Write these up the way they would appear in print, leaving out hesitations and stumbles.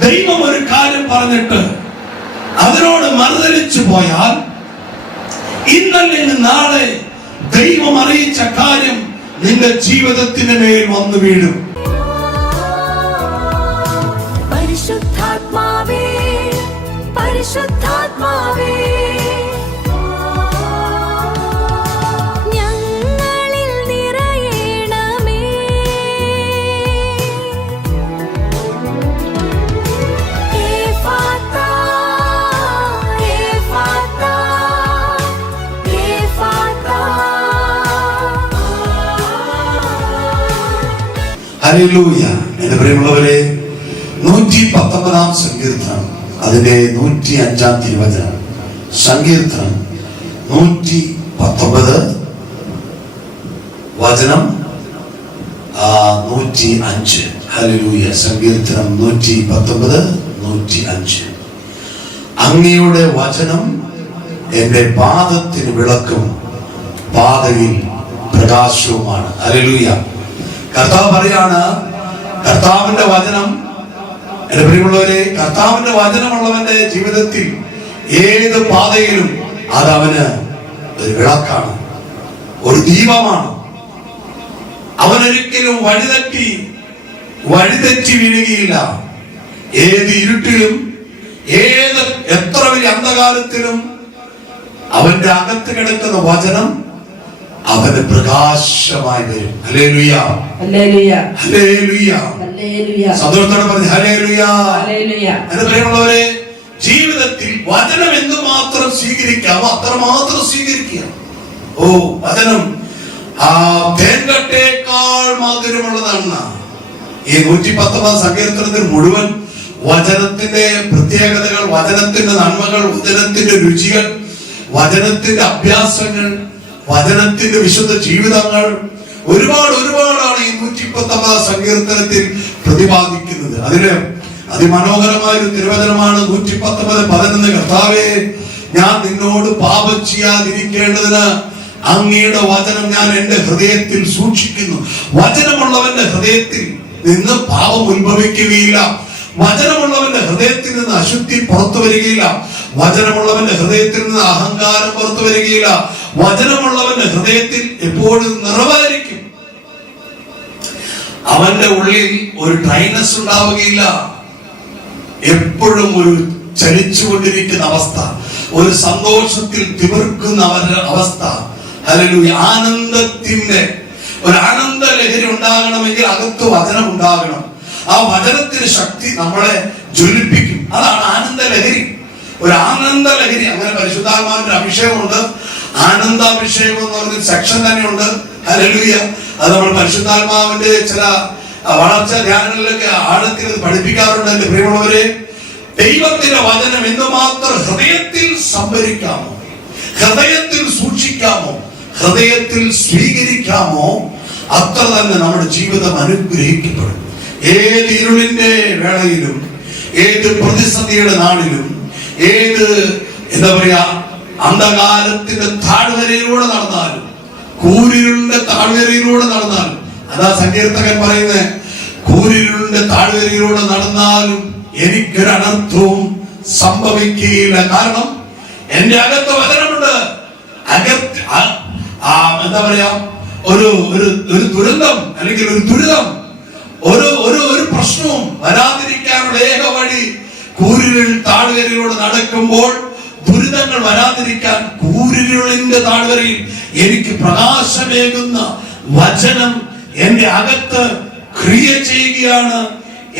ദൈവം ഒരു കാര്യം പറഞ്ഞിട്ട് അതിനോട് മറുതലിച്ചു പോയാൽ ഇന്നല്ലെങ്കിൽ നാളെ ദൈവം അറിയിച്ച കാര്യം നിന്റെ ജീവിതത്തിന് മേൽ വന്നു വീഴും. പരിശുദ്ധാത്മാവേ, പരിശുദ്ധാത്മാവേ, ഞങ്ങളിൽ നിറയണമേ. എഫാത്താ, എഫാത്താ, എഫാത്താ. ഹല്ലേലൂയ. എന്റെ പ്രിയമുള്ളവരെ, 119 സങ്കീർത്തനം അതിന്റെ 105 തിരുവചനം. സങ്കീർത്തനം 119 വചനം 105. ഹല്ലേലൂയ. സങ്കീർത്തനം 119 105. അങ്ങയുടെ വചനം എന്റെ പാദത്തിന് വിളക്കും പാതയിൽ പ്രകാശവുമാണ്. ഹല്ലേലൂയ. കർത്താവ് പറയാണ്, കർത്താവിന്റെ വചനം, എന്റെ പ്രിയമുള്ളവരെ, കർത്താവിന്റെ വചനമുള്ളവന്റെ ജീവിതത്തിൽ ഏത് പാതയിലും അതവന് ഒരു വിളക്കാണ്, ഒരു ദീപമാണ്. അവനൊരിക്കലും വഴിതെറ്റി വീഴുകയില്ല. ഏത് ഇരുട്ടിലും എത്ര വലിയ അന്ധകാരത്തിലും അവന്റെ അകത്ത് കിടക്കുന്ന വചനം അവന് പ്രകാശമായി വരും. Hallelujah, hallelujah, hallelujah, hallelujah. സന്തോഷത്തോടെ പറഞ്ഞു ഹല്ലേലൂയ, ഹല്ലേലൂയ. എന്റെ പ്രിയമുള്ളവരെ, ജീവിതത്തിൽ വചനം എന്തുമാത്രം സ്വീകരിക്കാമോ അത്രമാത്രം സ്വീകരിക്കുക. ഓ, വചനം തേൻകട്ടേക്കാൾ മധുരമുള്ളതാണ്. ഈ 119 സങ്കീർത്തനത്തിൽ മുഴുവൻ വചനത്തിന്റെ പ്രത്യേകതകൾ, വചനത്തിന്റെ നന്മകൾ, വചനത്തിന്റെ രുചികൾ, വചനത്തിന്റെ അഭ്യാസങ്ങൾ, വചനത്തിന്റെ വിശുദ്ധ ജീവിതങ്ങൾ ഒരുപാടാണ് ഈ 119 സങ്കീർത്തനത്തിൽ പ്രതിപാദിക്കുന്നത്. അതിന് അതിമനോഹരമായ ഒരു തിരുവചനമാണ് 119:11. കർത്താവേ, ഞാൻ നിന്നോട് പാപം ചെയ്യാതിരിക്കേണ്ടതിന് അങ്ങയുടെ വചനം ഞാൻ എന്റെ ഹൃദയത്തിൽ സൂക്ഷിക്കുന്നു. വചനമുള്ളവന്റെ ഹൃദയത്തിൽ നിന്ന് പാപം ഉത്ഭവിക്കുകയില്ല. വചനമുള്ളവന്റെ ഹൃദയത്തിൽ നിന്ന് അശുദ്ധി പുറത്തു വരികയില്ല. വചനമുള്ളവന്റെ ഹൃദയത്തിൽ നിന്ന് അഹങ്കാരം പുറത്തു വരികയില്ല. വചനമുള്ളവന്റെ ഹൃദയത്തിൽ എപ്പോഴും നിറവായിരിക്കും. അവന്റെ ഉള്ളിൽ ഒരു ഡ്രൈനസ് ഉണ്ടാവുകയില്ല. എപ്പോഴും ഒരു ചലിച്ചുകൊണ്ടിരിക്കുന്ന അവസ്ഥ, ഒരു സന്തോഷത്തിൽ തിമിർക്കുന്ന അവസ്ഥ. ഹല്ലേലൂയ. ആനന്ദത്തിന്റെ ഒരു ആനന്ദ ലഹരി ഉണ്ടാകണമെങ്കിൽ അകത്ത് വചനം ഉണ്ടാകണം. ആ വചനത്തിന് ശക്തി നമ്മളെ ജ്വലിപ്പിക്കും. അതാണ് ആനന്ദ ലഹരി. ഒരു ആനന്ദ ലഹരി. അങ്ങനെ പരിശുദ്ധാത്മാവിന്റെ അഭിഷേകമുണ്ട്. ആനന്ദാഭിഷേകം എന്ന് പറഞ്ഞ സെക്ഷൻ തന്നെയുണ്ട്. ഹല്ലേലൂയ. അത് നമ്മൾ പരിശുദ്ധാത്മാവിന്റെ ചില വളർച്ച ധ്യാനങ്ങളിലൊക്കെ ആഴത്തിൽ പഠിപ്പിക്കാറുണ്ട്. എന്റെ പ്രിയമുള്ളവരെ, ദൈവത്തിന്റെ വചനം എന്തുമാത്രം ഹൃദയത്തിൽ സംഭരിക്കാമോ, ഹൃദയത്തിൽ സൂക്ഷിക്കാമോ, ഹൃദയത്തിൽ സ്വീകരിക്കാമോ, അത്ര തന്നെ നമ്മുടെ ജീവിതം അനുഗ്രഹിക്കപ്പെടും. ഏത് ഇരുളിന്റെ വേളയിലും, ഏത് പ്രതിസന്ധിയുടെ നാളിലും, ഏത് അന്ധകാരത്തിന്റെ താഴ്വരയിലൂടെ നടന്നാലും, കൂരിരുളിന്റെ താഴ്വരയിലൂടെ നടന്നാലും, അതാ സങ്കീർത്തകൻ പറയുന്നത്, കൂരിരുളിന്റെ താഴ്വരയിലൂടെ നടന്നാലും എനിക്കൊരു അനർത്ഥവും സംഭവിക്കുകയില്ല. കാരണം എന്റെ അകത്ത് വചനമുണ്ട്. ഒരു ദുരന്തം അല്ലെങ്കിൽ ഒരു ദുരിതം, ഒരു പ്രശ്നവും വരാതിരിക്കാനുള്ള ഏക വഴി കൂരിരുൾ താഴ്വരയിലൂടെ നടക്കുമ്പോൾ ദുരിതങ്ങൾ വരാതിരിക്കാൻ കൂരിരുളിന്റെ താഴ്വരയിൽ എനിക്ക് പ്രകാശമേകുന്ന വചനം എന്റെ അകത്ത് ക്രിയ ചെയ്യുകയാണ്.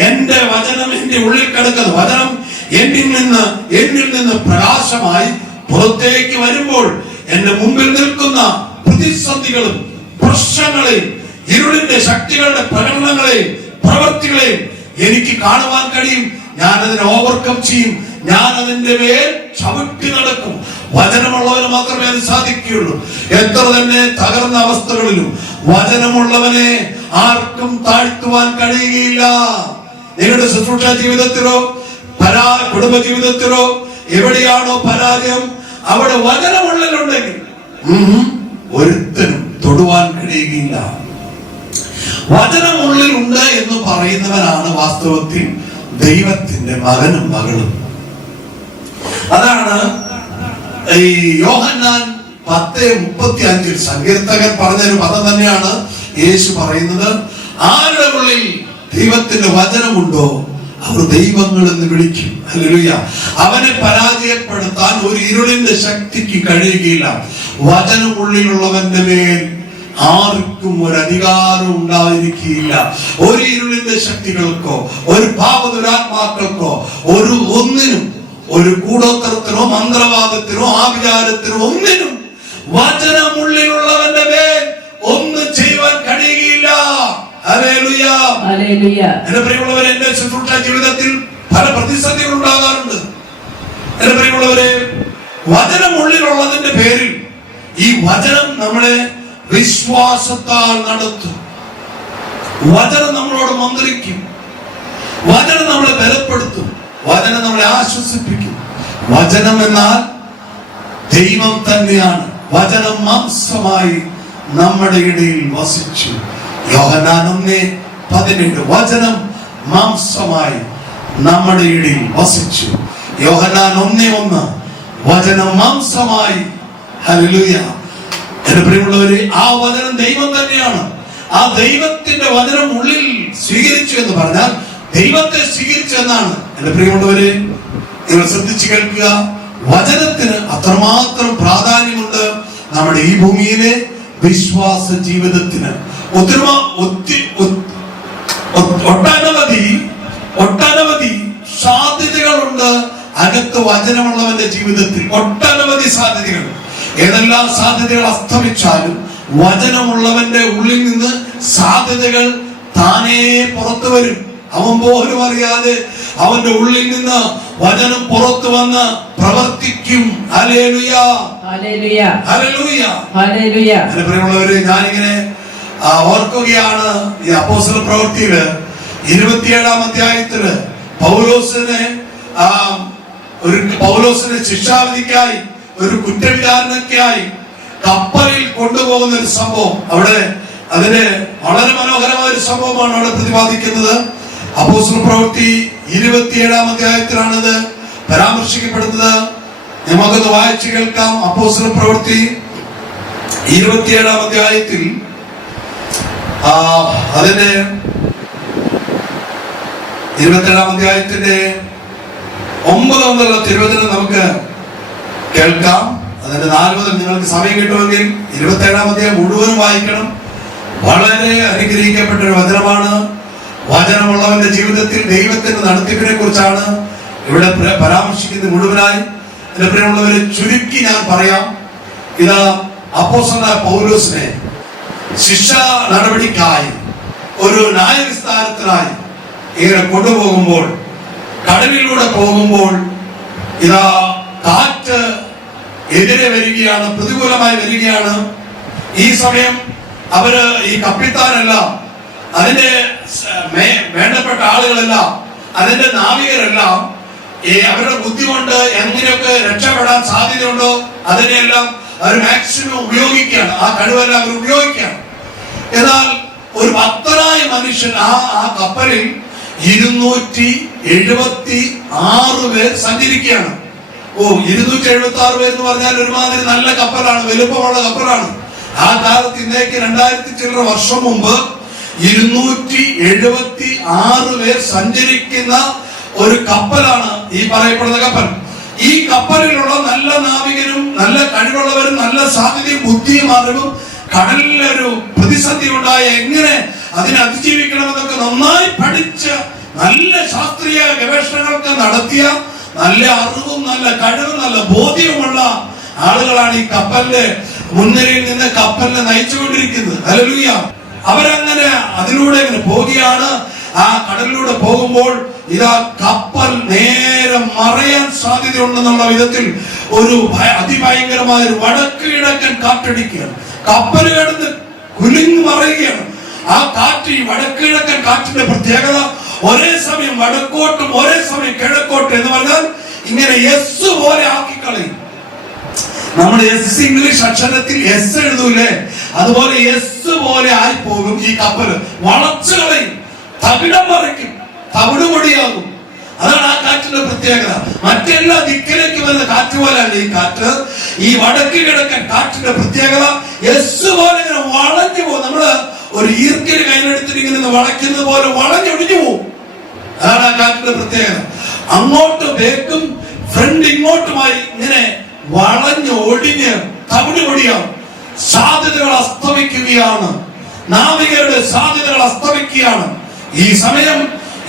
എന്റെ വചനം എന്റെ ഉള്ളിൽ കിടക്കുന്ന വചനം എന്നിൽ നിന്ന് പ്രകാശമായി പുറത്തേക്ക് വരുമ്പോൾ എന്റെ മുമ്പിൽ നിൽക്കുന്ന പ്രതിസന്ധികളും പ്രശ്നങ്ങളെയും ഇരുളിന്റെ ശക്തികളുടെ പ്രകടനങ്ങളെയും പ്രവൃത്തികളെയും എനിക്ക് കാണുവാൻ കഴിയും. ഞാൻ അതിനെ ഓവർകം ചെയ്യും. ഞാൻ അതിന്റെ മേൽ ചവിട്ടി നടക്കും. വചനമുള്ളവന് മാത്രമേ അത് സാധിക്കുകയുള്ളൂ. എത്ര തന്നെ തകർന്ന അവസ്ഥകളിലും വചനമുള്ളവനെ ആർക്കും താഴ്ത്തുവാൻ കഴിയുകയില്ല. നിങ്ങളുടെ ശുശ്രൂഷ ജീവിതത്തിലോ കുടുംബ ജീവിതത്തിലോ എവിടെയാണോ പരാജയം, അവിടെ വചനമുള്ളിലുണ്ടെങ്കിൽ ഒരുത്തനും തൊടുവാൻ കഴിയുകയില്ല. വചനമുള്ളിൽ ഉണ്ട് എന്ന് പറയുന്നവനാണ് വാസ്തവത്തിൽ ദൈവത്തിന്റെ മകനും മകളും. അതാണ് ഈ യോഹന്നാൻ 10:35 സങ്കീർത്തകൻ പറഞ്ഞൊരു പദം തന്നെയാണ് യേശു പറയുന്നത്. ആരുടെ ഉള്ളിൽ ദൈവത്തിന്റെ വചനമുണ്ടോ അവർ ദൈവങ്ങൾ എന്ന് വിളിക്കും. ഹല്ലേലൂയ. അവനെ പരാജയപ്പെടുത്താൻ ഒരു ഇരുളിന്റെ ശക്തിക്ക് കഴിയുകയില്ല. വചനം ഉള്ളിലുള്ളവന്റെ മേൽ ആർക്കും ഒരു അധികാരം ഉണ്ടായിരിക്കില്ല. ഒരു ഇരുളിന്റെ ശക്തികൾക്കോ ഒരു പാപദുരാത്മാക്കൾക്കോ ഒന്നിനും, ഒരു കൂടോത്രത്തിനോ മന്ത്രവാദത്തിനോ ആഭിചാരത്തിനോ ഒന്നിനും വചനമുള്ളിലുള്ളവന്റെ മേൽ ഒന്നും ചെയ്യുവാൻ കഴിയുകയില്ല. Hallelujah, hallelujah. എന്റെ പ്രിയമുള്ളവരെ, എന്റെ ശുശ്രൂഷ ജീവിതത്തിൽ പല പ്രതിസന്ധികൾ ഉണ്ടാകാറുണ്ട്. എന്റെ പ്രിയമുള്ളവരെ, വചനമുള്ളിലുള്ളതിന്റെ പേരിൽ ഈ വചനം നമ്മളെ വിശ്വാസത്താൽ നടത്തും. വചനം നമ്മളോട് മന്ത്രിക്കും. വചനം നമ്മളെ ബലപ്പെടുത്തും. വചനം നമ്മളെ ആശ്വസിപ്പിക്കും. വചനം എന്നാൽ ദൈവം തന്നെയാണ്. വചനം മാംസമായി നമ്മുടെ ഇടയിൽ വസിച്ചു. യോഹന്നാൻ 1:17 വചനം മാംസമായി നമ്മുടെ ഇടയിൽ വസിച്ചു. യോഹന്നാൻ 1:1 വചനം മാംസമായി. ഹല്ലേലൂയ. എന്റെ പ്രിയമുള്ളവരെ, ആ വചനം ദൈവം തന്നെയാണ്. ആ ദൈവത്തിന്റെ വചനം ഉള്ളിൽ സ്വീകരിച്ചു എന്ന് പറഞ്ഞാൽ ദൈവത്തെ സ്വീകരിച്ചു എന്നാണ്. എന്റെ പ്രിയമുള്ളവരെ, നിങ്ങൾ ശ്രദ്ധിച്ചു കേൾക്കുക. വചനത്തിന് അത്രമാത്രം പ്രാധാന്യമുണ്ട് നമ്മുടെ ഈ ഭൂമിയിലെ വിശ്വാസ ജീവിതത്തിന്. ഒട്ടനവധി സാധ്യതകളുണ്ട് അകത്ത് വചനമുള്ളവന്റെ ജീവിതത്തിൽ. ഒട്ടനവധി സാധ്യതകൾ. ഏതെല്ലാം സാധ്യതകൾ അസ്തമിച്ചാലും വചനമുള്ളവന്റെ ഉള്ളിൽ നിന്ന് സാധ്യതകൾ താനേ പുറത്തു വരും. അവൻ പോലും അറിയാതെ അവന്റെ ഉള്ളിൽ നിന്ന് വചനം പുറത്തു വന്ന് പ്രവർത്തിക്കും. Hallelujah, hallelujah, hallelujah, hallelujah. എന്റെ പ്രിയമുള്ളവരെ, ഞാനിങ്ങനെ ഓർക്കുകയാണ് ഈ അപ്പോസ്തല പ്രവൃത്തിയില് 27-ാം അധ്യായത്തില് പൗലോസിനെ ശിക്ഷാവിധിക്കായി, ഒരു കുറ്റവിചാരണയ്ക്കായി കപ്പലിൽ കൊണ്ടുപോകുന്ന ഒരു സംഭവം. അവിടെ അതിന് വളരെ മനോഹരമായ ഒരു സംഭവമാണ് അവിടെ പ്രതിപാദിക്കുന്നത്. അപ്പോസ്തല പ്രവൃത്തി 27-ാം അധ്യായത്തിലാണിത് പരാമർശിക്കപ്പെടുന്നത്. നമുക്കൊന്ന് വായിച്ചു കേൾക്കാം. അപ്പോസ്തല പ്രവൃത്തി 27-ാം അധ്യായത്തിൽ അതിന്റെ 27-ാം അധ്യായത്തിന്റെ 9 മുതലുള്ള തിരുവചനം നമുക്ക് കേൾക്കാം. അതിന്റെ 4 മുതൽ നിങ്ങൾക്ക് സമയം കിട്ടുമെങ്കിൽ 27-ാം അധ്യായം മുഴുവനും വായിക്കണം. വളരെ അനുഗ്രഹിക്കപ്പെട്ട ഒരു വചനമാണ്. വചനമുള്ളവന്റെ ജീവിതത്തിൽ ദൈവത്തിന്റെ നടത്തിപ്പിനെ കുറിച്ചാണ് ഇവിടെ പരാമർശിക്കുന്നത് മുഴുവനായി. എന്റെ പ്രിയമുള്ളവരെ, ചുരുക്കി ഞാൻ പറയാം. ഇത് അപ്പോസ്തലനായ പൗലോസിനെ ശിക്ഷാ നടപടിക്കായി ഒരു ന്യായവിസ്താരത്തിനായി ഇങ്ങനെ കൊണ്ടുപോകുമ്പോൾ, കടലിലൂടെ പോകുമ്പോൾ ഇതാ കാറ്റ് എതിരെ വരികയാണ്, പ്രതികൂലമായി വരികയാണ്. ഈ സമയം അവര്, ഈ കപ്പിത്താനെല്ലാം, അതിന്റെ വേണ്ടപ്പെട്ട ആളുകളെല്ലാം, അതിന്റെ നാവികരെല്ലാം അവരുടെ ബുദ്ധി കൊണ്ട് എങ്ങനെയൊക്കെ രക്ഷപ്പെടാൻ സാധ്യതയുണ്ടോ അതിനെല്ലാം അവർ മാക്സിമം ഉപയോഗിക്കുകയാണ്. ആ കഴിവെല്ലാം അവർ ഉപയോഗിക്കുകയാണ്. എന്നാൽ ഒരു ഭക്തനായ മനുഷ്യൻ ആ കപ്പലിൽ 276 പേർ സഞ്ചരിക്കുകയാണ്. 276 പേർ എന്ന് പറഞ്ഞാൽ ഒരുമാതിരി നല്ല കപ്പലാണ്, വലുപ്പമുള്ള കപ്പലാണ്. ആ കാലത്ത് ഇന്നേക്ക് 2000 ചില്ലറ വർഷം മുമ്പ് 276 പേർ സഞ്ചരിക്കുന്ന ഒരു കപ്പലാണ് ഈ പറയപ്പെടുന്ന കപ്പൽ. ഈ കപ്പലിലുള്ള നല്ല നാവികരും നല്ല കഴിവുള്ളവരും നല്ല സാധ്യതയും ബുദ്ധിയും അറിവും കടലിലൊരു പ്രതിസന്ധി ഉണ്ടായ എങ്ങനെ അതിനെ അതിജീവിക്കണമെന്നൊക്കെ നന്നായി പഠിച്ച, നല്ല ശാസ്ത്രീയ ഗവേഷണങ്ങൾക്ക് നടത്തിയ, നല്ല അറിവും നല്ല കഴിവും നല്ല ബോധ്യവുമുള്ള ആളുകളാണ് ഈ കപ്പലിന്റെ മുൻനിരയിൽ നിന്ന് കപ്പലിനെ നയിച്ചുകൊണ്ടിരിക്കുന്നത്. ഹല്ലേലൂയ. അവരങ്ങനെ അതിലൂടെ പോവുകയാണ്. ആ കടലിലൂടെ പോകുമ്പോൾ ഇതാ കപ്പൽ നേരെ മറയാൻ സാധ്യതയുണ്ടെന്നുള്ള വിധത്തിൽ ഒരു അതിഭയങ്കരമായ ഒരു വടക്ക് കിഴക്കൻ കാറ്റടിക്കുകയാണ്. കപ്പൽ കിടന്ന് കുലുങ്ങി മറയുകയാണ്. ആ കാറ്റ്, ഈ വടക്ക് കിഴക്കൻ കാറ്റിന്റെ പ്രത്യേകത ഒരേ സമയം വടക്കോട്ടും ഒരേ സമയം കിഴക്കോട്ടും എന്ന് പറഞ്ഞാൽ ഇങ്ങനെ എസ് പോലെ ആക്കിക്കളയും. നമ്മൾ എസ് ഇംഗ്ലീഷ് അക്ഷരത്തിൽ എസ് എഴുതൂലേ, അതുപോലെ എസ് പോലെ ആയി പോകും. ഈ കപ്പല് വളച്ചു കളയും, തകിടം മറിക്കും, തവിടുപൊടിയാകും. പ്രത്യേകത. മറ്റെല്ലാ ദിക്കിലേക്ക് വരുന്ന കാറ്റ് പോലെയല്ല ഈ കാറ്റ്. ഈ വടക്ക് കിഴക്കൻ കാറ്റിന്റെ പ്രത്യേകത യെസ് പോലെ ഇങ്ങനെ വളഞ്ഞു പോകും. നമ്മള് ഒരു ഈർക്കിൽ കയ്യിലെടുത്തിട്ട് ഇങ്ങനെ വളയ്ക്കുന്നത് പോലെ വളഞ്ഞൊടിഞ്ഞു പോകും. അതാണ് ആ കാറ്റിന്റെ പ്രത്യേകത. അങ്ങോട്ട് ബേക്കും ഫ്രണ്ട് ഇങ്ങോട്ടുമായി ഇങ്ങനെ വളഞ്ഞ് ഒടിഞ്ഞ് തവിട് പൊടിയാവും. സാധ്യതകൾ അസ്തമിക്കുകയാണ്. നാവികരുടെ സാധ്യതകൾ അസ്തമിക്കുകയാണ്. ഈ സമയം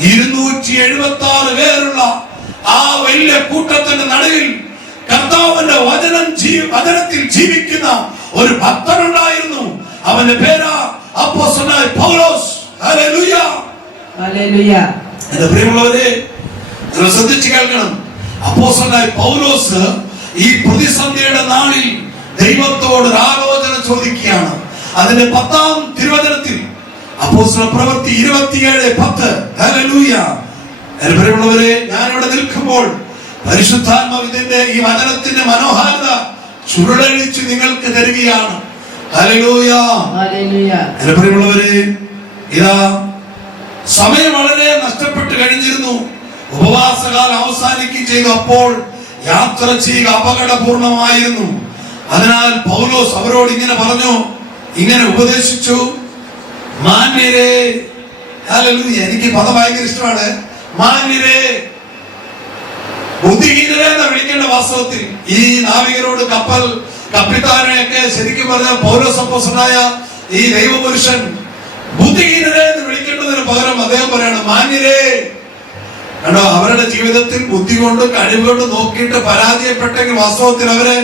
276 പേരുള്ള ആ വലിയ കൂട്ടത്തിന്റെ നടുവിൽ കർത്താവിന്റെ വചനത്തിൽ ജീവിക്കുന്ന ഒരു ഭക്തനുണ്ടായിരുന്നു. അവന്റെ പേരാ അപ്പോസ്തലനായ പൗലോസ്. Hallelujah, hallelujah. എന്റെ പ്രിയമുള്ളവരെ, നിങ്ങൾ ശ്രദ്ധിച്ചു കേൾക്കണം. അപ്പോസ്തലനായ പൗലോസ് ഈ പ്രതിസന്ധിയുടെ നാളിൽ ദൈവത്തോട് ഒരു ആലോചന ചോദിക്കുകയാണ്. അതിന്റെ 10-ാം തിരുവചനത്തിൽ അപ്പോസ്തല പ്രവൃത്തി 27:10. ഹല്ലേലൂയ. എന്റെ പ്രിയമുള്ളവരെ, ഞാനിവിടെ നിൽക്കുമ്പോൾ പരിശുദ്ധാത്മാവ് ഇതിന്റെ ഈ വചനത്തിന്റെ മനോഹാരിത ചുരുളഴിച്ച് നിങ്ങൾക്ക് തരികയാണ്. Hallelujah, hallelujah. എന്റെ പ്രിയമുള്ളവരെ, ഇതാ സമയം വളരെ നഷ്ടപ്പെട്ട് കഴിഞ്ഞിരുന്നു. ഉപവാസകാലം അവസാനിക്കുകയും ചെയ്തു. അപ്പോൾ യാത്ര ചെയ്യുക അപകടപൂർണമായിരുന്നു. അതിനാൽ പൗലോസ് അവരോട് ഇങ്ങനെ പറഞ്ഞു, ഇങ്ങനെ ഉപദേശിച്ചു. മാന്യരേ, ഹല്ലേലൂയ. എനിക്ക് പദം ഭയങ്കര ഇഷ്ടമാണ്. മാന്യരേ, ബുദ്ധിഹീനരെ എന്ന് വിളിക്കേണ്ട. വാസ്തവത്തിൽ ഈ നാവികരോട് കപ്പിത്താനെയൊക്കെ ശരിക്കും പറഞ്ഞാൽ പൗലോസ് അപ്പോസ്തലനായ ഈ ദൈവപുരുഷൻ ബുദ്ധിഹീനരെ എന്ന് വിളിക്കേണ്ടതിന് പകരം അദ്ദേഹം പറയാണ് മാന്യരേ. കണ്ടോ, അവരുടെ ജീവിതത്തിൽ ബുദ്ധി കൊണ്ട് കഴിവ് കൊണ്ട് നോക്കിയിട്ട് പരാജയപ്പെട്ടെങ്കിൽ വാസ്തവത്തിൽ അവര്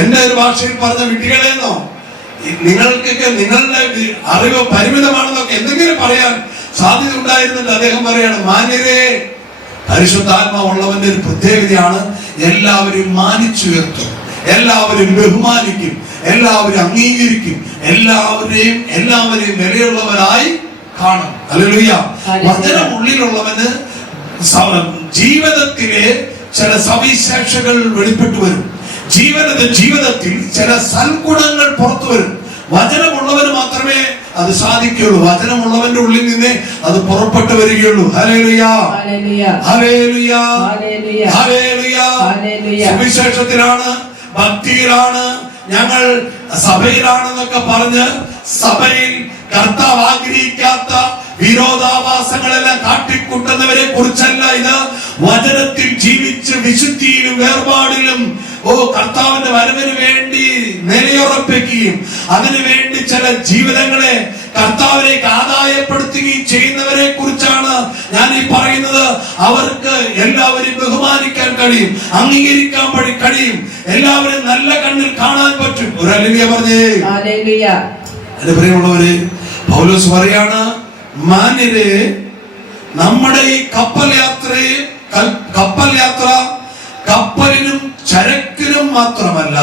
എന്റെ ഒരു ഭാഷയിൽ പറഞ്ഞ വിട്ടികളെന്നോ നിങ്ങൾക്കൊക്കെ നിങ്ങളുടെ അറിവ് പരിമിതമാണെന്നൊക്കെ എന്തെങ്കിലും പറയാൻ സാധ്യത ഉണ്ടായിരുന്നില്ല. അദ്ദേഹം പറയാണ് മാന്യരേ. പരിശുദ്ധാത്മാവുള്ളവന്റെ ഒരു പ്രത്യേകതയാണ് എല്ലാവരും മാനിച്ചുയർത്തും, എല്ലാവരും ബഹുമാനിക്കും, എല്ലാവരും അംഗീകരിക്കും, എല്ലാവരെയും വിലയുള്ളവരായി കാണും. ഹല്ലേലൂയ. വചനം ഉള്ളിലുള്ളവന് ജീവിതത്തിലെ ചില സവിശേഷതകൾ വെളിപ്പെട്ടു വരും. ജീവിതത്തിൽ ചില സൽഗുണങ്ങൾ പുറത്തു വരും. വചനമുള്ളവന് മാത്രമേ അത് സാധിക്കുകയുള്ളൂ. വചനമുള്ളവന്റെ ഉള്ളിൽ നിന്ന് അത് പുറപ്പെട്ടു വരികയുള്ളൂ. Hallelujah, hallelujah, hallelujah. സുവിശേഷത്തിലാണ്, ഭക്തിയിലാണ്, ഞങ്ങൾ സഭയിലാണെന്നൊക്കെ പറഞ്ഞ് സഭയിൽ കർത്താവ് ആഗ്രഹിക്കാത്ത വിരോധാഭാസങ്ങളെല്ലാം കാട്ടിക്കൂട്ടുന്നവരെ കുറിച്ചല്ല ഇത്. വചനത്തിൽ ജീവിച്ച് വിശുദ്ധിയിലും വേർപാടിലും കർത്താവിന്റെ വരവിന് വേണ്ടി നിലയുറപ്പിക്കുകയും അതിനുവേണ്ടി ചില ജീവിതങ്ങളെ കർത്താവിലേക്ക് ആദായപ്പെടുത്തുകയും ചെയ്യുന്നവരെ കുറിച്ചാണ് ഞാൻ ഈ പറയുന്നത്. അവർക്ക് എല്ലാവരെയും ബഹുമാനിക്കാൻ കഴിയും, അംഗീകരിക്കാൻ കഴിയും, എല്ലാവരും നല്ല കണ്ണിൽ കാണാൻ പറ്റും. ഒരു ഹല്ലേലൂയ പറഞ്ഞേ. എന്റെ പ്രിയമുള്ളവരെ, പൗലോസ് പറയാണ് മാന്യരെ, നമ്മുടെ ഈ കപ്പൽ യാത്ര കപ്പലിനും ചരക്കിനും മാത്രമല്ല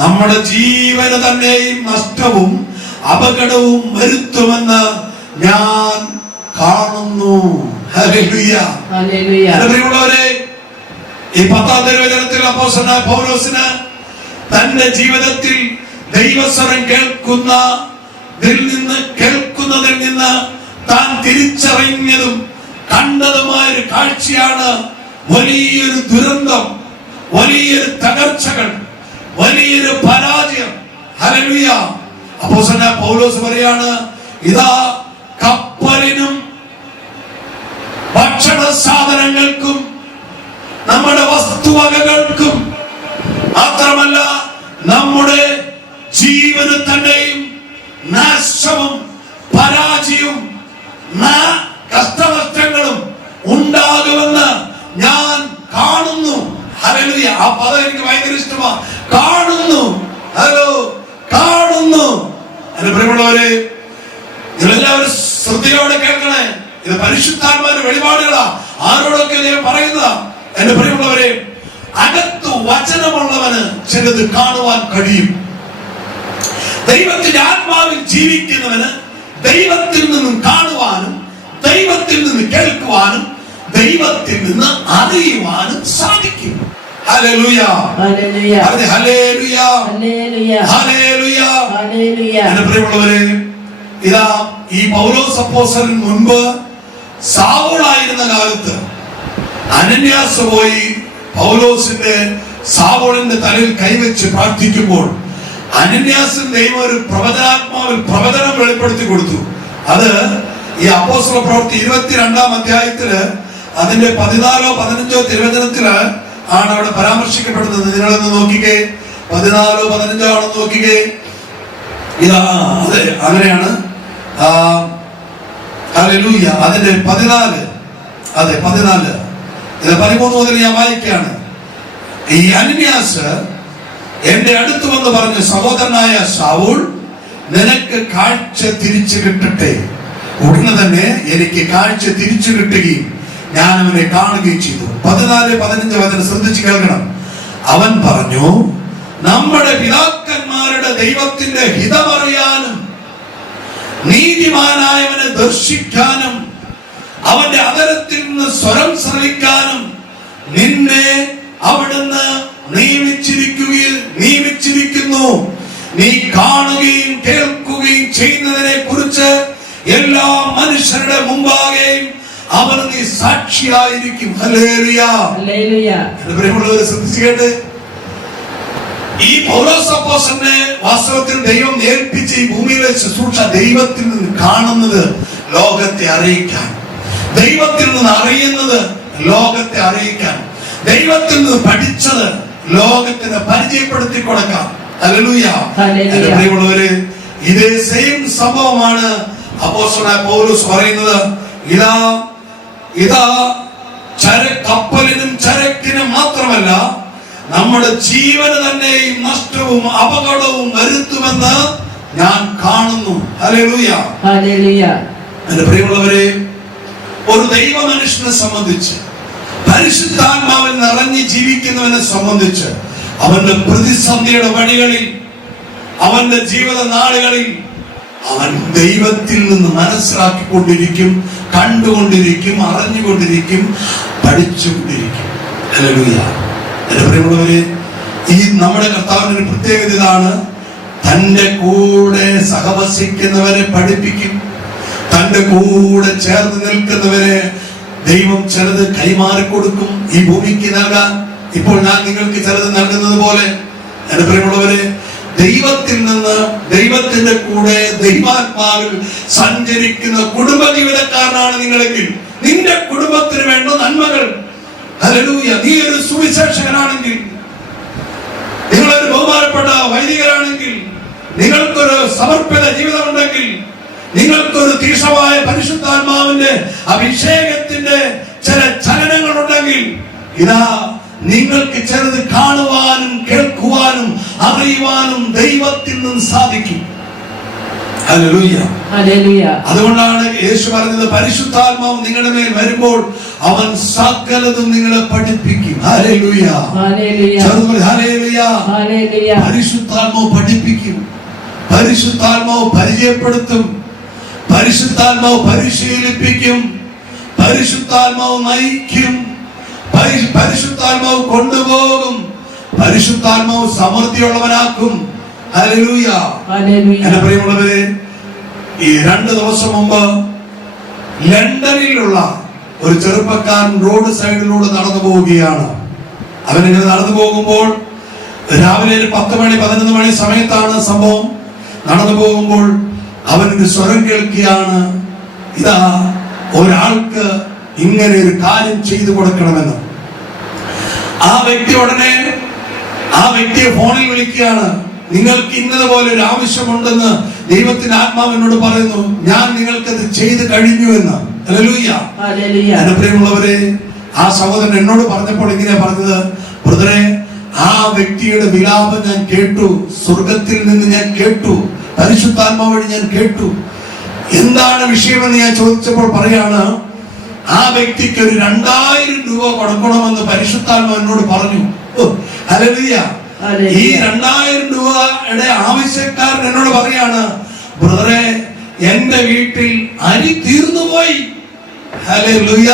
നമ്മുടെ ജീവന് തന്നെയും നഷ്ടവും അപകടവും വരുത്തുമെന്ന് ഞാൻ കാണുന്നു. Hallelujah, hallelujah. പ്രിയമുള്ളവരെ, ഈ 10-ാം തിരുവചനത്തിൽ അപ്പോസ്തലനായ പൗലോസിന് തന്റെ ജീവിതത്തിൽ ദൈവസ്വരം കേൾക്കുന്നതിൽ നിന്ന് താൻ തിരിച്ചറിഞ്ഞതും കണ്ടതുമായ ഒരു കാഴ്ചയാണ് വലിയൊരു ദുരന്തം, വലിയൊരു തകർച്ചകൾ, വലിയൊരു പരാജയം. ഹല്ലേലൂയ. അപ്പോസ്തലനായ പൗലോസ് പറയാണ്, ഇതാ കപ്പലിനും ഭക്ഷണ സാധനങ്ങൾക്കും നമ്മുടെ വസ്തുവകകൾക്കും മാത്രമല്ല നമ്മുടെ ജീവന് തന്നെയും നാശവും പരാജയവും കഷ്ടനഷ്ടങ്ങളും ഉണ്ടാകുമെന്ന് ഞാൻ കാണുന്നു. ഹല്ലേലൂയ. ആ പദം എനിക്ക് ഭയങ്കര ഇഷ്ടമാണ്. കാണുന്നു. ഹലോ, കാണുന്നു. എന്റെ പ്രിയമുള്ളവരെ, നിങ്ങളെല്ലാവരും ശ്രദ്ധയോടെ കേൾക്കണേ. ഇത് പരിശുദ്ധാത്മാവിന്റെ വെളിപാടുകളാ. ആരോടൊക്കെ ദൈവം പറയുന്നതാ. എന്റെ പ്രിയമുള്ളവരെ, അകത്ത് വചനമുള്ളവന് ചിലത് കാണുവാൻ കഴിയും. ദൈവത്തിന്റെ ആത്മാവിൽ ജീവിക്കുന്നവന് ദൈവത്തിൽ നിന്നും കാണുവാനും ദൈവത്തിൽ നിന്ന് കേൾക്കുവാനും ദൈവത്തിൽ നിന്ന് അറിയുവാനും സാധിക്കും. Hallelujah, hallelujah, hallelujah, hallelujah, hallelujah. എന്റെ പ്രിയമുള്ളവരെ, ഇതാ ഈ പൗലോസ് അപ്പോസ്തലൻ മുൻപ് സൗലായിരുന്ന കാലത്ത് അനന്യാസ് പോയി പൗലോസിന്റെ സാവൂളിന്റെ തലയിൽ കൈവച്ച് പ്രാർത്ഥിക്കുമ്പോൾ അനന്യാസിന് ദൈവം ഒരു പ്രവചനാത്മാവിൽ പ്രവചനം വെളിപ്പെടുത്തി കൊടുത്തു. അത് ഈ അപ്പോസ്തല പ്രവൃത്തി 22-ാം അധ്യായത്തില് അതിന്റെ 14-ഓ 15-ഓ തിരുവചനത്തില് ആണ് അവിടെ പരാമർശിക്കപ്പെടുന്നത്. നിങ്ങളൊന്ന് നോക്കിക്കേ, 14-ഓ 15-ഓ ആണെന്ന് നോക്കിക്കേ. ഇതാ അതെ, അങ്ങനെയാണ്. ഹല്ലേലൂയ. അതിന്റെ 14, അതെ 14, ഇത് 13 മുതൽ ഞാൻ വായിക്കുകയാണ്. ഈ അനന്യാസ് എന്റെ അടുത്ത് വന്ന് പറഞ്ഞു, സഹോദരനായ ശൗൽ, നിനക്ക് കാഴ്ച തിരിച്ചു കിട്ടട്ടെ. ഉടനെ തന്നെ എനിക്ക് കാഴ്ച തിരിച്ചു കിട്ടുകയും ഞാൻ അവനെ കാണുകയും ചെയ്തു. 14-15 വചനം ശ്രദ്ധിച്ച് കേൾക്കണം. അവൻ പറഞ്ഞു, നമ്മുടെ പിതാക്കന്മാരുടെ ദൈവത്തിന്റെ ഹിതമറിയാനും നീതിമാനായവനെ ദർശിക്കാനും അവന്റെ അധരത്തിൽ നിന്ന് സ്വരം ശ്രവിക്കാനും നിന്നെ അവിടുന്ന് നിയമിച്ചിരിക്കുന്നു. നീ കാണുകയും കേൾക്കുകയും ചെയ്യുന്നതിനെ കുറിച്ച് എല്ലാ മനുഷ്യരുടെ മുമ്പാകെയും അവൻ നീ സാക്ഷിയായിരിക്കും. ഹല്ലേലൂയ. പ്രിയമുള്ളവരെ ശ്രദ്ധിച്ചേട്ടെ, ഈ പൗലോസ് അപ്പോസ്തലനെ വാസ്തവത്തിൽ ദൈവം ഏൽപ്പിച്ച ഈ ഭൂമിയിലെ ശുശ്രൂഷ ദൈവത്തിൽ നിന്ന് കാണുന്നത് ലോകത്തെ അറിയിക്കാൻ, ദൈവത്തിൽ നിന്ന് അറിയുന്നത് ലോകത്തെ അറിയിക്കാൻ, ദൈവത്തിൽ നിന്ന് പഠിച്ചത് ലോകത്തിന് പരിചയപ്പെടുത്തി കൊടുക്കാം. ഹല്ലേലൂയ. എന്റെ പ്രിയമുള്ളവരെ, ഇതേ സെയിം സംഭവമാണ് അപ്പോസ്തലനായ പൗലോസ് പറയുന്നത്. ഇതാ കപ്പലിനും ചരക്കിനും മാത്രമല്ല, നമ്മുടെ ജീവന് തന്നെയും നഷ്ടവും അപകടവും വരുത്തുമെന്ന് ഞാൻ കാണുന്നു. ഹല്ലേലൂയ. എന്റെ പ്രിയമുള്ളവരെ, ഒരു ദൈവ മനുഷ്യനെ സംബന്ധിച്ച്, പരിശുദ്ധാത്മാവിൽ നിറഞ്ഞ് ജീവിക്കുന്നവനെ സംബന്ധിച്ച്, അവന്റെ പ്രതിസന്ധിയുടെ വഴികളിൽ, അവന്റെ ജീവിത നാളുകളിൽ അവൻ ദൈവത്തിൽ നിന്ന് മനസ്സിലാക്കിക്കൊണ്ടിരിക്കും, കണ്ടുകൊണ്ടിരിക്കും, അറിഞ്ഞുകൊണ്ടിരിക്കും, പഠിച്ചുകൊണ്ടിരിക്കും. ഹല്ലേലൂയ. എന്റെ പ്രിയമുള്ളവരെ, ഈ നമ്മുടെ കർത്താവിന്റെ ഒരു പ്രത്യേകത ഇതാണ്. തന്റെ കൂടെ സഹവസിക്കുന്നവരെ പഠിപ്പിക്കും, തന്റെ കൂടെ ചേർന്ന് നിൽക്കുന്നവരെ ദൈവം ചിലത് കൈമാറിക്കൊടുക്കും ഈ ഭൂമിക്ക് നൽകാൻ. ഇപ്പോൾ ഞാൻ നിങ്ങൾക്ക് ചിലത് നൽകുന്നത് പോലെ എന്റെ പ്രിയമുള്ളവരെ, ദൈവത്തിൽ നിന്ന്, ദൈവത്തിന്റെ കൂടെ ദൈവാത്മാവിൽ സഞ്ചരിക്കുന്ന കുടുംബ ജീവിതക്കാരനാണ് നിങ്ങളെങ്കിൽ നിന്റെ കുടുംബത്തിന് വേണ്ട നന്മകൾ, ഹല്ലേലൂയ, നീ ഒരു സുവിശേഷകനാണെങ്കിൽ, നിങ്ങളൊരു ബഹുമാനപ്പെട്ട വൈദികരാണെങ്കിൽ, നിങ്ങൾക്കൊരു സമർപ്പിത ജീവിതമുണ്ടെങ്കിൽ, നിങ്ങൾക്കൊരു തീക്ഷണമായ പരിശുദ്ധാത്മാവിന്റെ അഭിഷേകത്തിന്റെ ചില ചലനങ്ങൾ ഉണ്ടെങ്കിൽ, ഇതാ നിങ്ങൾക്ക് ചിലത് കാണുവാനും കേൾക്കുവാനും അറിയുവാനും ദൈവത്തിൽ നിന്ന് സാധിക്കും. ഹല്ലേലൂയ. അതുകൊണ്ടാണ് യേശു പറഞ്ഞത്, പരിശുദ്ധാത്മാവ് നിങ്ങളുടെ മേൽ വരുമ്പോൾ അവൻ സകലതും നിങ്ങളെ പഠിപ്പിക്കും. ഹല്ലേലൂയ. പരിശുദ്ധാത്മാവ് പഠിപ്പിക്കും, പരിശുദ്ധാത്മാവ് പരിചയപ്പെടുത്തും, പരിശുദ്ധാത്മാവ് പരിശീലിപ്പിക്കും, പരിശുദ്ധാത്മാവ് നയിക്കും, പരിശുദ്ധാത്മാവ് കൊണ്ടുപോകും, പരിശുദ്ധാത്മാവ് സമൃദ്ധിയുള്ളവനാക്കും. ഹല്ലേലൂയ. എന്റെ പ്രിയമുള്ളവരെ, ഈ 2 ദിവസം മുമ്പ് ലണ്ടനിലുള്ള ഒരു ചെറുപ്പക്കാരൻ റോഡ് സൈഡിലൂടെ നടന്നു പോവുകയാണ്. അവനിങ്ങനെ നടന്നു പോകുമ്പോൾ രാവിലെ 10 മണി 11 മണി സമയത്താണ് സംഭവം. നടന്നു പോകുമ്പോൾ അവനൊരു സ്വരം കേൾക്കുകയാണ്, ഇതാ ഒരാൾക്ക് ഇങ്ങനെ ഒരു കാര്യം ചെയ്തു കൊടുക്കണമെന്ന്. ആ വ്യക്തി ഉടനെ ആ വ്യക്തിയെ ഫോണിൽ വിളിക്കുകയാണ്. നിങ്ങൾക്ക് ഇന്നതുപോലെ ഒരു ആവശ്യമുണ്ടെന്ന് ദൈവത്തിന്റെ ആത്മാവ് എന്നോട് പറയുന്നു, ഞാൻ നിങ്ങൾക്കത് ചെയ്ത് കഴിഞ്ഞു എന്ന്. ഹല്ലേലൂയ. എന്റെ പ്രിയമുള്ളവരെ, ആ സഹോദരൻ എന്നോട് പറഞ്ഞപ്പോൾ ഇങ്ങനെ പറഞ്ഞത്, ബ്രദറെ, ആ വ്യക്തിയുടെ വിലാപം ഞാൻ കേട്ടു, സ്വർഗത്തിൽ നിന്ന് ഞാൻ കേട്ടു, പരിശുദ്ധാത്മാവ് വഴി ഞാൻ കേട്ടു. എന്താണ് വിഷയമെന്ന് ഞാൻ ചോദിച്ചപ്പോൾ പറയാണ്, ആ വ്യക്തിക്ക് ഒരു 2000 രൂപ കൊടുക്കണമെന്ന് പരിശുദ്ധാത്മാവ് എന്നോട് പറഞ്ഞു. ഹല്ലേലൂയ. ഈ 2000 രൂപയുടെ ആവശ്യക്കാരൻ എന്നോട് പറയാണ്, ബ്രദറെ, എന്റെ വീട്ടിൽ അരി തീർന്നുപോയി. ഹല്ലേലൂയ.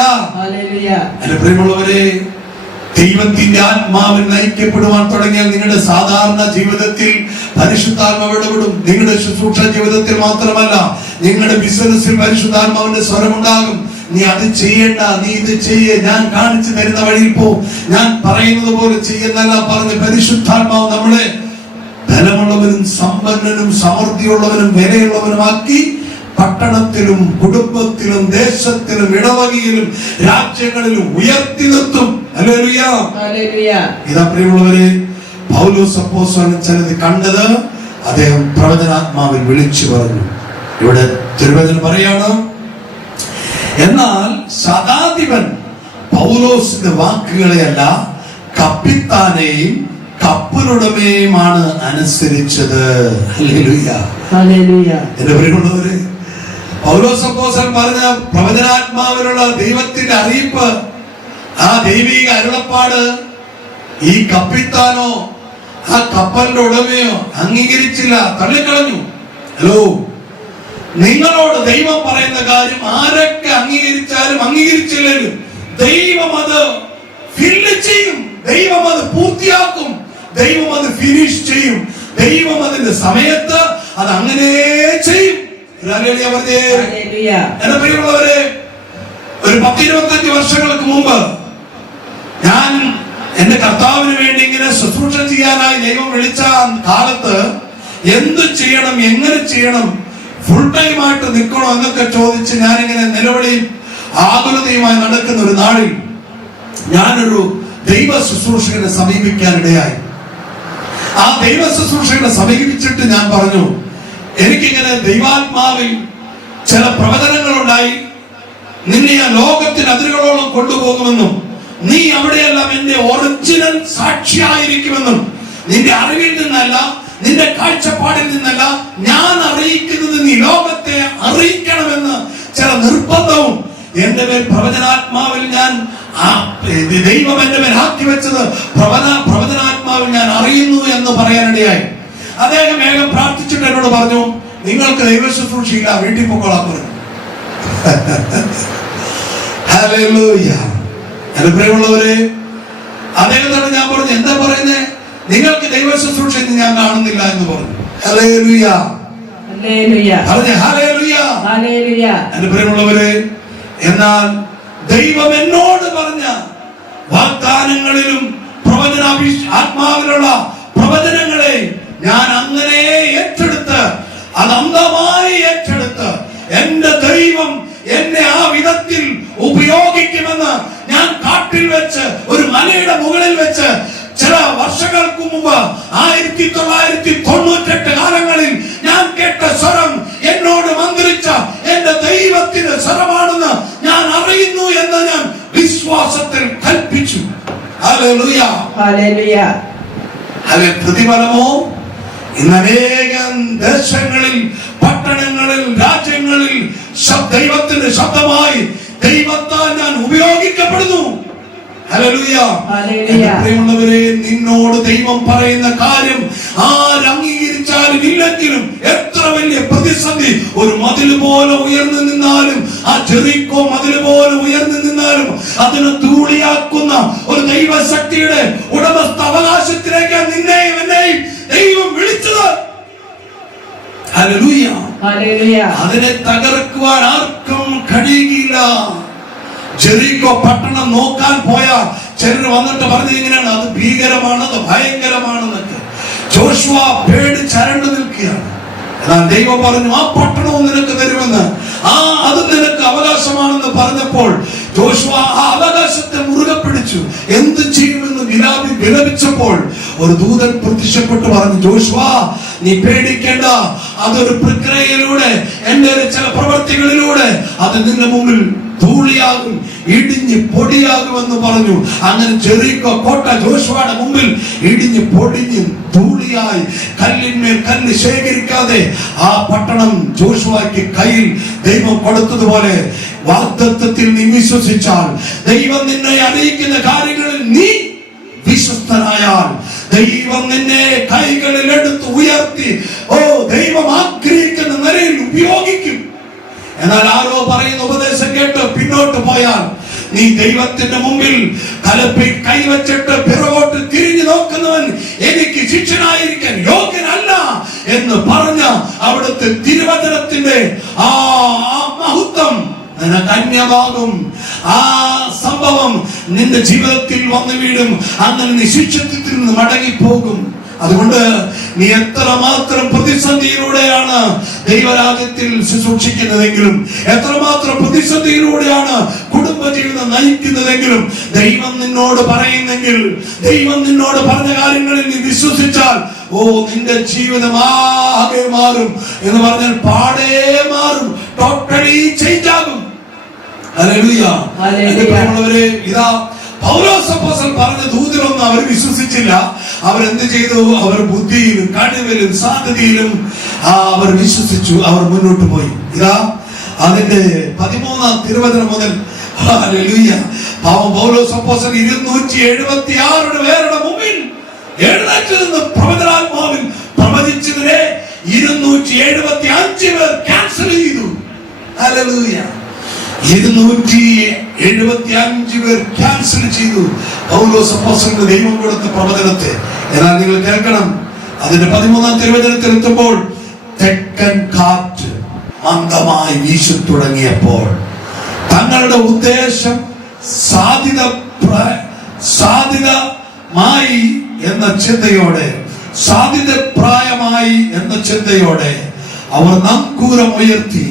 എന്റെ പ്രിയമുള്ളവരെ, ദൈവത്തിന്റെ ആത്മാവിൽ നയിക്കപ്പെടുവാൻ തുടങ്ങിയാൽ നിങ്ങളുടെ സാധാരണ ജീവിതത്തിൽ പരിശുദ്ധാത്മാവ് ഇടപെടും. നിങ്ങളുടെ ശുശ്രൂഷ ജീവിതത്തിൽ മാത്രമല്ല, നിങ്ങളുടെ ബിസിനസ്സിൽ പരിശുദ്ധാത്മാവിന്റെ സ്വരമുണ്ടാകും, നീ അത് ചെയ്യണ്ട, നീ ഇത് ചെയ്യേ, ഞാൻ കാണിച്ചു തരുന്ന വഴിയിൽ പോ, ഞാൻ പറയുന്നത് പോലെ ചെയ്യുന്നല്ല പറഞ്ഞ് പരിശുദ്ധാത്മാവ് നമ്മളെ ധനമുള്ളവനും സമ്പന്നനും സമൃദ്ധിയുള്ളവനും വിലയുള്ളവനുമാക്കി പട്ടണത്തിലും കുടുംബത്തിലും ദേശത്തിലും ഇടവകയിലും രാജ്യങ്ങളിലും ഉയർത്തി നിർത്തും. ഹല്ലേലൂയ. ഇതാ പ്രിയമുള്ളവരെ, പൗലോസ് അപ്പോസ്തലൻ ചിലത് കണ്ടത് അദ്ദേഹം പ്രവചനാത്മാവിൽ വിളിച്ചു പറഞ്ഞു. ഇവിടെ തിരുവചനം പറയാണ്, എന്നാൽ ശതാധിപൻ പൗലോസിന്റെ വാക്കുകളെയല്ല കപ്പിത്താനെയും കപ്പലുടമയുമാണ് അനുസരിച്ചത്. ഹല്ലേലൂയ. എന്റെ പ്രിയമുള്ളവരെ, പൗലോസ് അപ്പോസ്തലൻ പറഞ്ഞ പ്രവചനാത്മാവിലുള്ള ദൈവത്തിന്റെ അറിയിപ്പ്, ആ ദൈവിക അരുളപ്പാട് ഈ കപ്പിത്താനോ ആ കപ്പലിന്റെ ഉടമയോ അംഗീകരിച്ചില്ല, തള്ളിക്കളഞ്ഞു. ഹലോ, നിങ്ങളോട് ദൈവം പറയുന്ന കാര്യം ആരൊക്കെ അംഗീകരിച്ചാലും അംഗീകരിച്ചില്ലെങ്കിലും ദൈവം അത് ഫില്ല് ചെയ്യും, ദൈവം അത് പൂർത്തിയാക്കും, ദൈവം അത് ഫിനിഷ് ചെയ്യും, ദൈവം അതിന്റെ സമയത്ത് അത് അങ്ങനെ ചെയ്യും. എന്റെ പ്രിയമുള്ളവരെ, ഒരു 10-25 വർഷങ്ങൾക്ക് മുമ്പ് ഞാൻ എന്റെ കർത്താവിന് വേണ്ടി ഇങ്ങനെ ശുശ്രൂഷ ചെയ്യാനായി ദൈവം വിളിച്ച കാലത്ത് എന്ത് ചെയ്യണം, എങ്ങനെ ചെയ്യണം, ഫുൾ ടൈം ആയിട്ട് നിൽക്കണോ എന്നൊക്കെ ചോദിച്ച് ഞാനിങ്ങനെ നിലവിളിയും ആകുലതയുമായി നടക്കുന്ന ഒരു നാളിൽ ഞാനൊരു ദൈവ ശുശ്രൂഷകനെ സമീപിക്കാനിടയായി. ആ ദൈവ ശുശ്രൂഷകനെ സമീപിച്ചിട്ട് ഞാൻ പറഞ്ഞു, എനിക്കിങ്ങനെ ദൈവാത്മാവിൽ ചില പ്രവചനങ്ങളുണ്ടായി, നിന്നെ ആ ലോകത്തിന് അതിരുകളോളം കൊണ്ടുപോകുമെന്നും നീ അവിടെയെല്ലാം എന്റെ ഒറിജിനൽ സാക്ഷിയായിരിക്കുമെന്നും, നിന്റെ അറിവിൽ നിന്നല്ല, നിന്റെ കാഴ്ചപ്പാടിൽ നിന്നല്ല, ഞാൻ അറിയിക്കുന്നത് നീ ലോകത്തെ അറിയിക്കണമെന്ന് ചില നിർബന്ധവും എന്റെ മേൽ പ്രവചനാത്മാവിൽ ഞാൻ ദൈവം എന്റെ മേൽ ആക്കി വെച്ചത് പ്രവചനാത്മാവിൽ ഞാൻ അറിയുന്നു എന്ന് പറയാനിടയായി. അദ്ദേഹം വേഗം പ്രാർത്ഥിച്ചിട്ട് എന്നോട് പറഞ്ഞു, നിങ്ങൾക്ക് ദൈവ ശുശ്രൂഷയില്ല, വീട്ടിൽ പൊക്കോളാൻ പറഞ്ഞു. ഹല്ലേലൂയ. എന്റെ പ്രിയമുള്ളവരെ, അദ്ദേഹത്തോട് ഞാൻ പറഞ്ഞു, എന്താ പറയുന്നേ, നിങ്ങൾക്ക് ദൈവ ശുശ്രൂഷ ഞാൻ കാണുന്നില്ല എന്ന് പറഞ്ഞു. ഹല്ലേലൂയ. ഹല്ലേലൂയ. എന്റെ പ്രിയമുള്ളവരെ, എന്നാൽ ദൈവം എന്നോട് പറഞ്ഞ വാഗ്ദാനങ്ങളിലും ആത്മാവിലുള്ള പ്രവചനങ്ങളെ ഞാൻ അങ്ങനെ ഏറ്റെടുത്ത്, അത് അന്ധമായി ഏറ്റെടുത്ത്, എന്റെ ദൈവം എന്നെ ആ വിധത്തിൽ ഉപയോഗിക്കുമെന്ന് ഞാൻ കാട്ടിൽ വെച്ച് ഒരു മലയുടെ മുകളിൽ വെച്ച് ചില വർഷങ്ങൾക്ക് മുമ്പ് 1998 കാലങ്ങളിൽ ഞാൻ കേട്ട സ്വരം എന്നോട് മന്ത്രിച്ച എന്റെ ദൈവത്തിന്റെ സ്വരമാണെന്ന് ഞാൻ അറിയുന്നു എന്ന് ഞാൻ വിശ്വാസത്തിൽ കൽപ്പിച്ചു. ഹല്ലേലൂയ. ഹല്ലേലൂയ. പ്രതിഫലമോ ഇന്ന് അനേകം ദേശങ്ങളിൽ, പട്ടണങ്ങളിൽ, രാജ്യങ്ങളിൽ ദൈവത്തിന്റെ ശബ്ദമായി ദൈവത്താൽ ഞാൻ ഉപയോഗിക്കപ്പെടുന്നു. ഹല്ലേലൂയ. പ്രിയമുള്ളവരെ, നിന്നോട് ദൈവം പറയുന്ന കാര്യം ആരംഗീകരിച്ചാലും ഇല്ലെങ്കിലും, എത്ര വലിയ പ്രതിസന്ധി ഒരു മതിൽ പോലെ ഉയർന്നു നിന്നാലും, ആ ജെറിക്കോ മതിൽ പോലെ ഉയർന്നു നിന്നാലും അതിനെ ധൂളിയാക്കുന്ന ഒരു ദൈവശക്തിയുടെ ഉടമസ്ഥ അവകാശത്തിലേക്ക് നിന്നെയും എന്നെയും ദൈവം വിളിച്ചത്. ഹല്ലേലൂയ. അതിനെ തകർക്കുവാൻ ആർക്കും കഴിയില്ല. ജെറിക്കോ പട്ടണം നോക്കാൻ പോയ ചിലർ വന്നിട്ട് പറഞ്ഞു ഇങ്ങനെയാണ്, അത് ഭീകരമാണ്, അത് ഭയങ്കരമാണെന്നൊക്കെ. ജോഷുവ പേടിച്ചരണ്ടു നിൽക്കുകയാണ്. എന്നാൽ ദൈവം പറഞ്ഞു, ആ പട്ടണവും നിനക്ക് തരുമെന്ന്, അത് നിനക്ക് അവകാശമാണെന്ന് പറഞ്ഞപ്പോൾ ജോഷുവ ആ അവകാശത്തെ മുറുകെ പിടിച്ചു. എന്ത് ചെയ്യുമെന്ന് വിലപിച്ചപ്പോൾ ഒരു ദൂതൻ പ്രത്യക്ഷപ്പെട്ടു പറഞ്ഞു, ജോഷുവ നീ പേടിക്കേണ്ട, അതൊരു പ്രക്രിയയിലൂടെ, എന്റെ ചില പ്രവർത്തികളിലൂടെ അത് നിന്റെ മുമ്പിൽ ധൂളിയാകും, ഇടിഞ്ഞ് പൊടിയാകുമെന്ന് പറഞ്ഞു. അങ്ങനെ ജെറിക്കോ കോട്ട ജോഷുവയുടെ മുമ്പിൽ ഇടിഞ്ഞ് പൊടിഞ്ഞ് ധൂളിയായി, കല്ലിന്മേൽ കല്ല് ശേഖരിക്കാതെ ആ പട്ടണം ജോഷുവയ്ക്ക് കയ്യിൽ ദൈവം കൊടുത്തതുപോലെ വാഗ്ദത്തത്തിൽ നീ വിശ്വസിച്ചാൽ, ദൈവം നിന്നെ അറിയിക്കുന്ന കാര്യങ്ങളിൽ നീ വിശ്വസ്തനായാൽ, ദൈവം നിന്നെ കൈകളിൽ എടുത്ത് ഉയർത്തി ദൈവം ആഗ്രഹിക്കുന്ന നിലയിൽ ഉപയോഗിക്കും. എന്നാൽ ആരോ പറയുന്ന ഉപദേശം കേട്ട് പിന്നോട്ട് പോയാൽ, നീ ദൈവത്തിന്റെ മുമ്പിൽ കലപ്പിൽ കൈവച്ചിട്ട് പിറകോട്ട് തിരിഞ്ഞു നോക്കുന്നവൻ എനിക്ക് ശിഷ്യനായിരിക്കാൻ യോഗ്യനല്ല എന്ന് പറഞ്ഞ അവിടുത്തെ തിരുവചനത്തിന്റെ ആ മഹത്വം നിനക്ക് അന്യമാകും. ആ സംഭവം നിന്റെ ജീവിതത്തിൽ വന്നു വീഴും. അങ്ങനെ നീ ശിക്ഷത്തിൽ നിന്ന് മടങ്ങിപ്പോകും. അതുകൊണ്ട് നീ എത്രമാത്രം പ്രതിസന്ധിയിലൂടെയാണ് ദൈവരാജ്യത്തിൽ ശുശ്രൂഷിക്കുന്നതെങ്കിലും, എത്രമാത്രം പ്രതിസന്ധിയിലൂടെയാണ് കുടുംബജീവിതം നയിക്കുന്നതെങ്കിലും, ദൈവം നിന്നോട് പറയുന്നെങ്കിൽ, ദൈവം നിന്നോട് പറഞ്ഞ കാര്യങ്ങളിൽ നീ വിശ്വസിച്ചാൽ, ഓ നിന്റെ ജീവിതം ആകെ മാറും എന്ന് പറഞ്ഞാൽ പാടേ മാറും, ടോട്ടലി ചേഞ്ച് ആകും. ഹല്ലേലൂയ. പ്രിയമുള്ളവരെ, ഇതാ പൗലോസ് അപ്പോസ്തലൻ പറഞ്ഞ ദൂതിലൊന്നും അവർ വിശ്വസിച്ചില്ല. അവരെന്ത് ചെയ്തു? അവർ ബുദ്ധിയിലും കഴിവിലും സാധ്യതയിലും അവർ വിശ്വസിച്ചു. അവർ മുന്നോട്ട് പോയി. ഇതാ അതിന്റെ 13-ാം തിരുവചനം മുതൽ ഹല്ലേലൂയ, പാവം പൗലോസ് അപ്പോസ്തലൻ 276 പേരുടെ മുമ്പിൽ എഴുന്നേറ്റ് നിന്ന് പ്രവചനാത്മാവിൽ പ്രവചിച്ചതിനെ 275 പേർ ക്യാൻസൽ ചെയ്തു. ഹല്ലേലൂയ. 275 പേർ ക്യാൻസൽ ചെയ്തു പൗലോസ് അപ്പോസ്തലന് ദൈവം കൊടുത്ത പ്രവചനത്തെ. എന്നാൽ നിങ്ങൾ കേൾക്കണം, അതിന്റെ 13-ാം തിരുവചനത്തിൽ എത്തുമ്പോൾ തെക്കൻ കാറ്റ് മന്ദമായി വീശി തുടങ്ങിയപ്പോൾ തങ്ങളുടെ ഉദ്ദേശം സാധ്യതമായി എന്ന ചിന്തയോടെ അവർ നങ്കൂരം ഉയർത്തി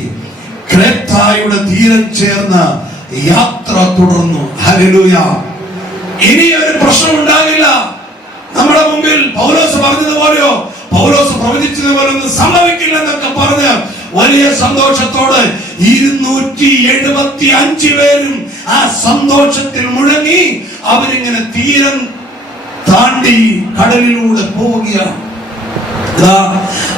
ക്രേത്തായുടെ തീരം ചേർന്ന് യാത്ര തുടർന്നു. ഹല്ലേലൂയ. ഇനി ഒരു പ്രശ്നം ഉണ്ടാകില്ല നമ്മുടെ മുമ്പിൽ. പൗലോസ് പറഞ്ഞതുപോലെയോ പൗലോസ് പ്രവചിച്ചതുപോലെ ഒന്നും സംഭവിക്കില്ല എന്നൊക്കെ പറഞ്ഞ് വലിയ സന്തോഷത്തോടെ 275 പേരും ആ സന്തോഷത്തിൽ മുഴങ്ങി അവരിങ്ങനെ തീരം താണ്ടി കടലിലൂടെ പോവുകയാണ്.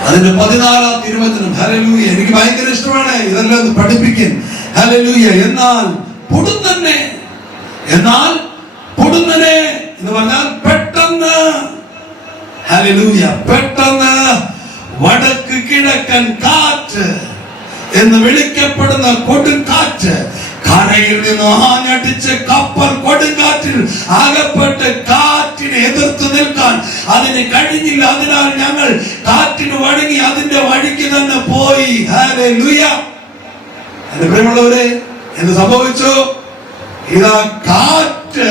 അതിന്റെ 14-ാം തിരുവചനം. ഹല്ലേലൂയ. എനിക്ക് ഭയങ്കര ഇഷ്ടമാണ് ഇതെല്ലാം ഒന്ന് പഠിപ്പിക്കാൻ. ഹല്ലേലൂയ. എന്നാൽ പൊടുന്നനെ എന്ന് പറഞ്ഞാൽ പെട്ടെന്ന്, ഹല്ലേലൂയ, പെട്ടെന്ന് വടക്ക് കിഴക്കൻ കാറ്റ് എന്ന് വിളിക്കപ്പെടുന്ന കൊടുങ്കാറ്റ് കരയിൽ നിന്ന് ആഞ്ഞടിച്ച് കപ്പൽ കൊടുങ്കാറ്റിൽ അകപ്പെട്ട് കാറ്റിനെ എതിർത്ത് നിൽക്കാൻ അതിന് കഴിഞ്ഞില്ല. അതിനാൽ ഞങ്ങൾ കാറ്റിന് വഴങ്ങി അതിന്റെ വഴിക്ക് തന്നെ പോയി. ഹല്ലേലൂയ. എന്റെ പ്രിയമുള്ളവരെ, എന്ത് സംഭവിച്ചു? ഇതാ കാറ്റ്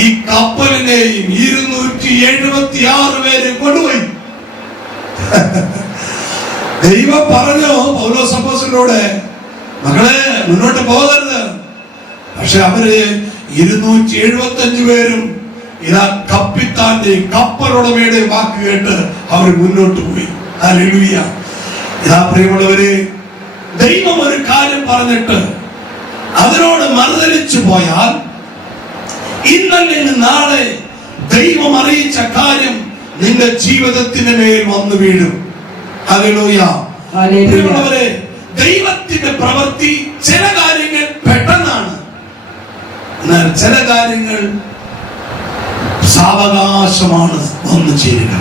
ഈ കപ്പലിനെയും 276 പേരെ കൊണ്ടുപോയി. ദൈവം പറഞ്ഞു പൗലോസ് അപ്പോസ്തലനോട്, മക്കളെ മുന്നോട്ട് പോകരുത്. പക്ഷെ അവര് 275 പേരും ഇതാ കപ്പിത്താന്റെയും കപ്പലുടമയുടെയും വാക്ക് കേട്ട് അവർ മുന്നോട്ട് പോയി. ഹല്ലേലൂയ. ഇതാ പ്രിയമുള്ളവരെ, ദൈവം ഒരു കാര്യം പറഞ്ഞിട്ട് അതിനോട് മറുതലിച്ചു പോയാൽ ഇന്നല്ലെങ്കിൽ നാളെ ദൈവം അറിയിച്ച കാര്യം നിന്റെ ജീവിതത്തിന് മേൽ വന്നു വീഴും. ഹല്ലേലൂയ. പ്രിയമുള്ളവരെ, ദൈവത്തിന്റെ പ്രവൃത്തി ചില കാര്യങ്ങൾ പെട്ടെന്നാണ്, എന്നാൽ ചില കാര്യങ്ങൾ സാവകാശമാണ് വന്നു ചേരുക.